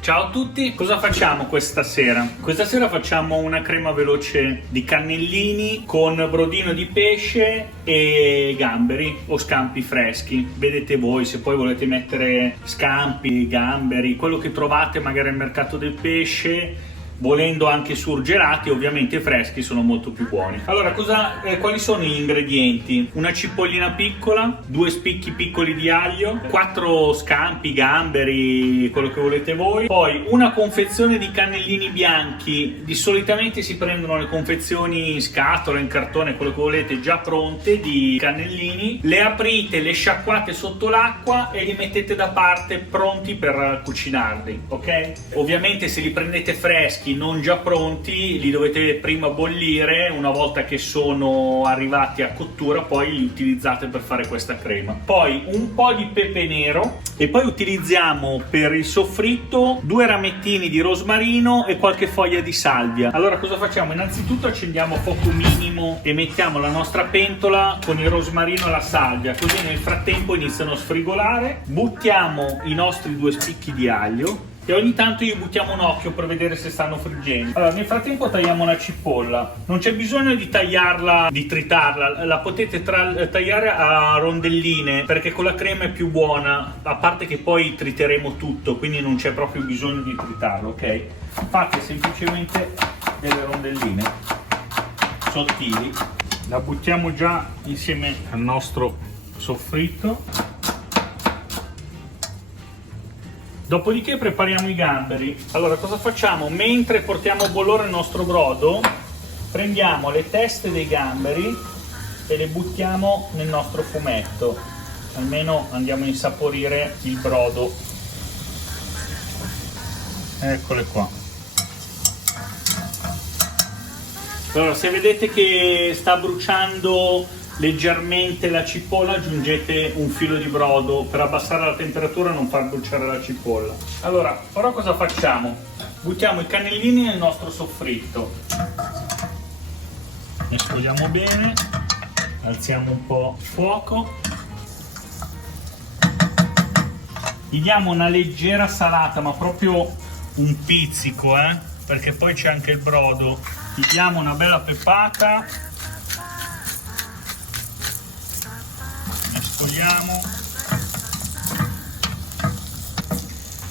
Ciao a tutti, cosa facciamo questa sera? Questa sera facciamo una crema veloce di cannellini con brodino di pesce e gamberi o scampi freschi. Vedete voi, se poi volete mettere scampi, gamberi, quello che trovate magari al mercato del pesce, volendo anche surgelati, ovviamente freschi sono molto più buoni. Allora, quali sono gli ingredienti? Una cipollina piccola, 2 spicchi piccoli di aglio, 4 scampi, gamberi, quello che volete voi, poi una confezione di cannellini bianchi. Solitamente si prendono le confezioni in scatola, in cartone, quello che volete, già pronte di cannellini, le aprite, le sciacquate sotto l'acqua e li mettete da parte pronti per cucinarli, ok? Ovviamente se li prendete freschi, non già pronti, li dovete prima bollire. Una volta che sono arrivati a cottura poi li utilizzate per fare questa crema. Poi un po' di pepe nero e poi utilizziamo per il soffritto 2 ramettini di rosmarino e qualche foglia di salvia. Allora cosa facciamo? Innanzitutto accendiamo a fuoco minimo e mettiamo la nostra pentola con il rosmarino e la salvia, così nel frattempo iniziano a sfrigolare. Buttiamo i nostri 2 spicchi di aglio e ogni tanto gli buttiamo un occhio per vedere se stanno friggendo. Allora, nel frattempo tagliamo la cipolla. Non c'è bisogno di tagliarla, di tritarla, la potete tagliare a rondelline, perché con la crema è più buona, a parte che poi triteremo tutto, quindi non c'è proprio bisogno di tritarlo, ok? Fate semplicemente delle rondelline sottili, la buttiamo già insieme al nostro soffritto. Dopodiché prepariamo i gamberi. Allora cosa facciamo? Mentre portiamo a bollore il nostro brodo, prendiamo le teste dei gamberi e le buttiamo nel nostro fumetto, almeno andiamo a insaporire il brodo. Eccole qua. Allora, se vedete che sta bruciando leggermente la cipolla, aggiungete un filo di brodo per abbassare la temperatura e non far bruciare la cipolla. Allora, ora cosa facciamo? Buttiamo i cannellini nel nostro soffritto, mescoliamo bene, alziamo un po' il fuoco, gli diamo una leggera salata, ma proprio un pizzico, perché poi c'è anche il brodo. Gli diamo una bella peppata, mescoliamo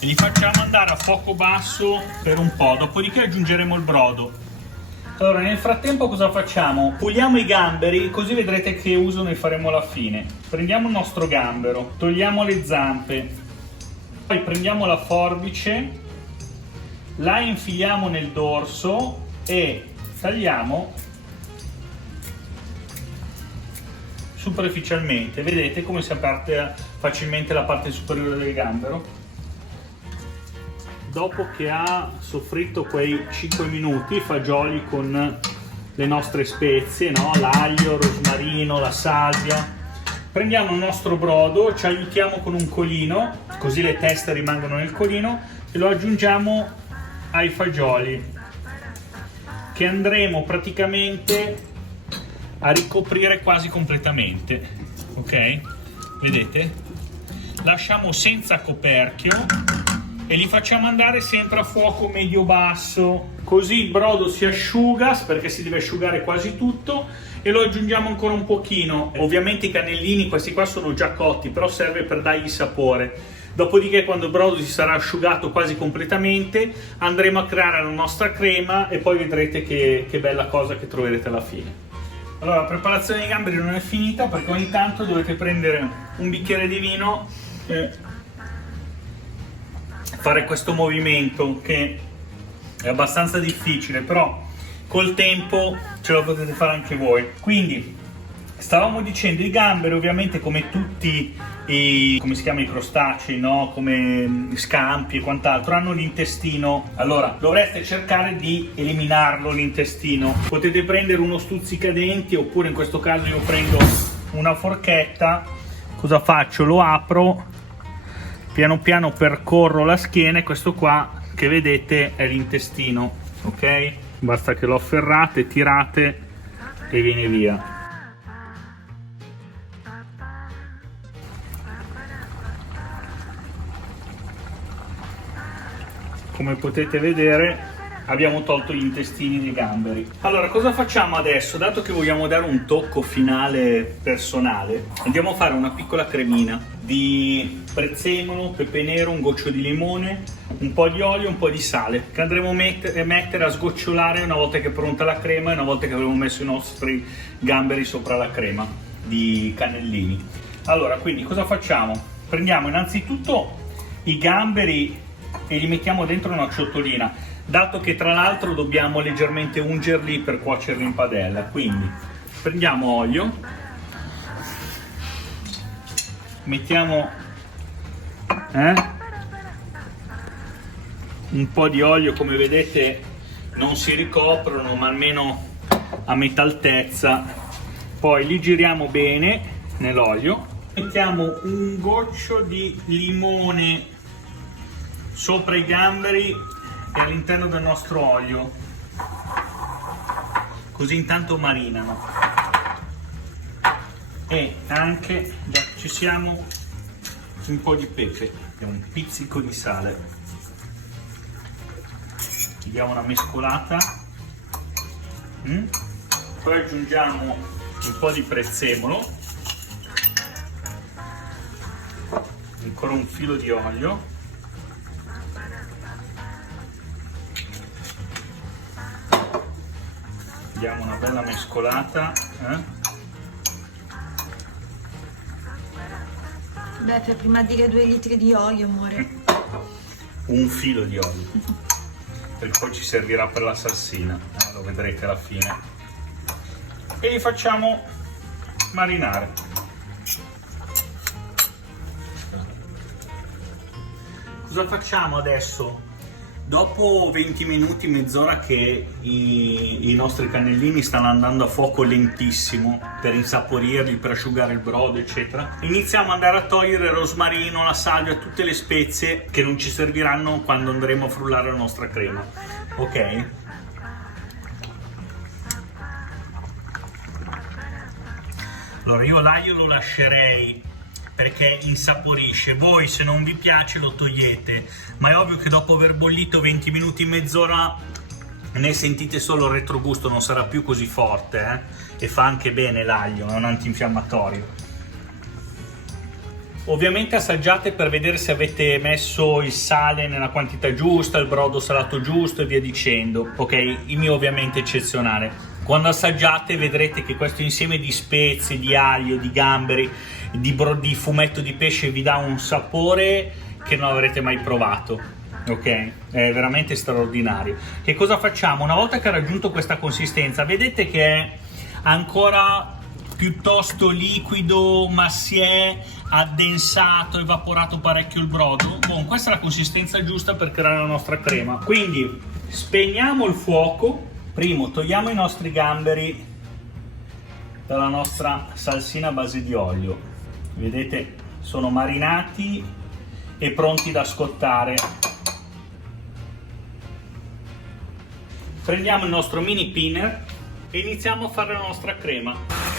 e li facciamo andare a fuoco basso per un po', dopodiché aggiungeremo il brodo. Allora, nel frattempo cosa facciamo? Puliamo i gamberi, così vedrete che uso ne faremo alla fine. Prendiamo il nostro gambero, togliamo le zampe, poi prendiamo la forbice, la infiliamo nel dorso e tagliamo superficialmente. Vedete come si apre facilmente la parte superiore del gambero? Dopo che ha soffritto quei 5 minuti, i fagioli con le nostre spezie, no? L'aglio, il rosmarino, la salvia, prendiamo il nostro brodo, ci aiutiamo con un colino, così le teste rimangono nel colino, e lo aggiungiamo ai fagioli, che andremo praticamente a ricoprire quasi completamente, ok? Vedete? Lasciamo senza coperchio e li facciamo andare sempre a fuoco medio-basso, così il brodo si asciuga, perché si deve asciugare quasi tutto, e lo aggiungiamo ancora un pochino. Ovviamente i cannellini, questi qua sono già cotti, però serve per dargli sapore. Dopodiché, quando il brodo si sarà asciugato quasi completamente, andremo a creare la nostra crema e poi vedrete che bella cosa che troverete alla fine. Allora, la preparazione dei gamberi non è finita, perché ogni tanto dovete prendere un bicchiere di vino e fare questo movimento, che è abbastanza difficile, però col tempo ce lo potete fare anche voi. Quindi stavamo dicendo, i gamberi ovviamente, come tutti come si chiama, i crostacei, no? Come scampi e quant'altro, hanno l'intestino. Allora dovreste cercare di eliminarlo l'intestino. Potete prendere uno stuzzicadenti, oppure in questo caso io prendo una forchetta. Cosa faccio? Lo apro, piano piano percorro la schiena, e questo qua che vedete è l'intestino, ok? Basta che lo afferrate, tirate e viene via. Come potete vedere abbiamo tolto gli intestini dei gamberi. Allora cosa facciamo adesso? Dato che vogliamo dare un tocco finale personale, andiamo a fare una piccola cremina di prezzemolo, pepe nero, un goccio di limone, un po' di olio, un po' di sale, che andremo a mettere a sgocciolare una volta che è pronta la crema e una volta che avremo messo i nostri gamberi sopra la crema di cannellini. Allora, quindi cosa facciamo? Prendiamo innanzitutto i gamberi e li mettiamo dentro una ciotolina, dato che tra l'altro dobbiamo leggermente ungerli per cuocerli in padella. Quindi prendiamo olio, mettiamo un po' di olio, come vedete non si ricoprono ma almeno a metà altezza, poi li giriamo bene nell'olio, mettiamo un goccio di limone sopra i gamberi e all'interno del nostro olio, così intanto marinano. E anche, già che ci siamo, un po' di pepe e un pizzico di sale. Gli diamo una mescolata, poi aggiungiamo un po' di prezzemolo, ancora un filo di olio, diamo una bella mescolata. Beh, per prima dire 2 litri di olio, amore. Un filo di olio, e poi ci servirà per la salsina, lo vedrete alla fine. E li facciamo marinare. Cosa facciamo adesso? Dopo 20 minuti, mezz'ora che i nostri cannellini stanno andando a fuoco lentissimo per insaporirli, per asciugare il brodo eccetera, iniziamo ad andare a togliere il rosmarino, la salvia, tutte le spezie che non ci serviranno quando andremo a frullare la nostra crema, ok? Allora io l'aglio lo lascerei perché insaporisce, voi se non vi piace lo togliete, ma è ovvio che dopo aver bollito 20 minuti, mezz'ora, ne sentite solo il retrogusto, non sarà più così forte, e fa anche bene l'aglio, è un antinfiammatorio. Ovviamente assaggiate per vedere se avete messo il sale nella quantità giusta, il brodo salato giusto e via dicendo, ok? Il mio ovviamente è eccezionale. Quando assaggiate vedrete che questo insieme di spezie, di aglio, di gamberi, di fumetto di pesce vi dà un sapore che non avrete mai provato, ok? È veramente straordinario. Che cosa facciamo? Una volta che ha raggiunto questa consistenza, vedete che è ancora piuttosto liquido, ma si è addensato, evaporato parecchio il brodo. Bon, questa è la consistenza giusta per creare la nostra crema. Quindi spegniamo il fuoco. Primo togliamo i nostri gamberi dalla nostra salsina a base di olio. Vedete, sono marinati e pronti da scottare. Prendiamo il nostro mini pinner e iniziamo a fare la nostra crema.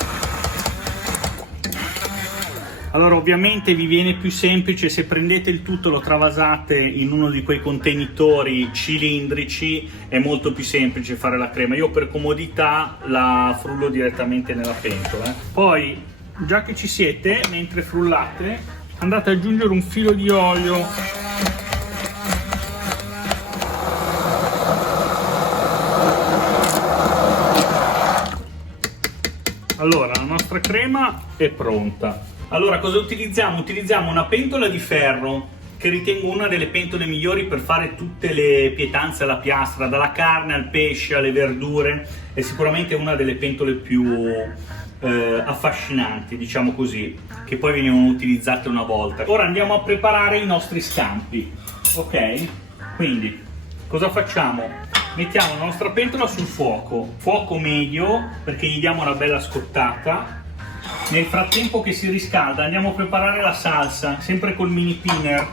Allora ovviamente vi viene più semplice se prendete il tutto, lo travasate in uno di quei contenitori cilindrici, è molto più semplice fare la crema. Io per comodità la frullo direttamente nella pentola. Poi, già che ci siete, mentre frullate, andate ad aggiungere un filo di olio. Allora, la nostra crema è pronta. Allora, cosa utilizziamo? Utilizziamo una pentola di ferro, che ritengo una delle pentole migliori per fare tutte le pietanze alla piastra, dalla carne al pesce alle verdure. È sicuramente una delle pentole più affascinanti, diciamo così, che poi venivano utilizzate una volta. Ora andiamo a preparare i nostri scampi, ok? Quindi cosa facciamo? Mettiamo la nostra pentola sul fuoco medio, perché gli diamo una bella scottata. Nel frattempo che si riscalda andiamo a preparare la salsa, sempre col mini pinner.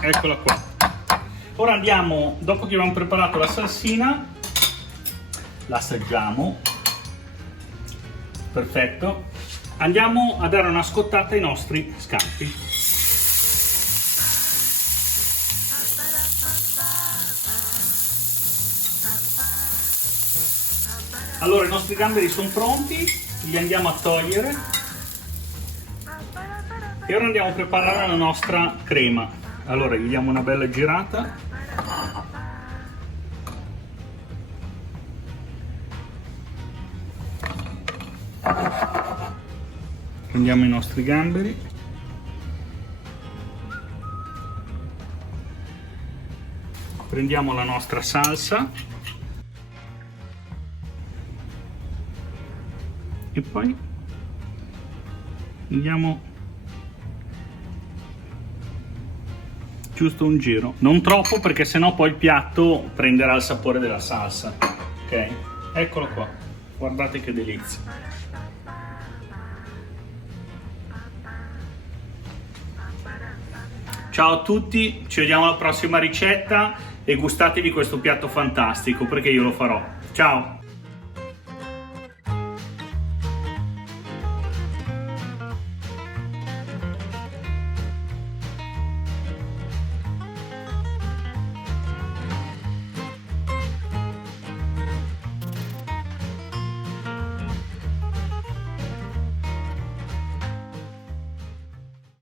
Eccola qua. Ora andiamo, dopo che abbiamo preparato la salsina, la assaggiamo. Perfetto. Andiamo a dare una scottata ai nostri scampi. Allora i nostri gamberi sono pronti, li andiamo a togliere e ora andiamo a preparare la nostra crema. Allora gli diamo una bella girata. Prendiamo i nostri gamberi. Prendiamo la nostra salsa. E poi diamo giusto un giro, non troppo perché sennò poi il piatto prenderà il sapore della salsa. Ok, eccolo qua, guardate che delizia. Ciao a tutti, ci vediamo alla prossima ricetta e gustatevi questo piatto fantastico perché io lo farò. Ciao!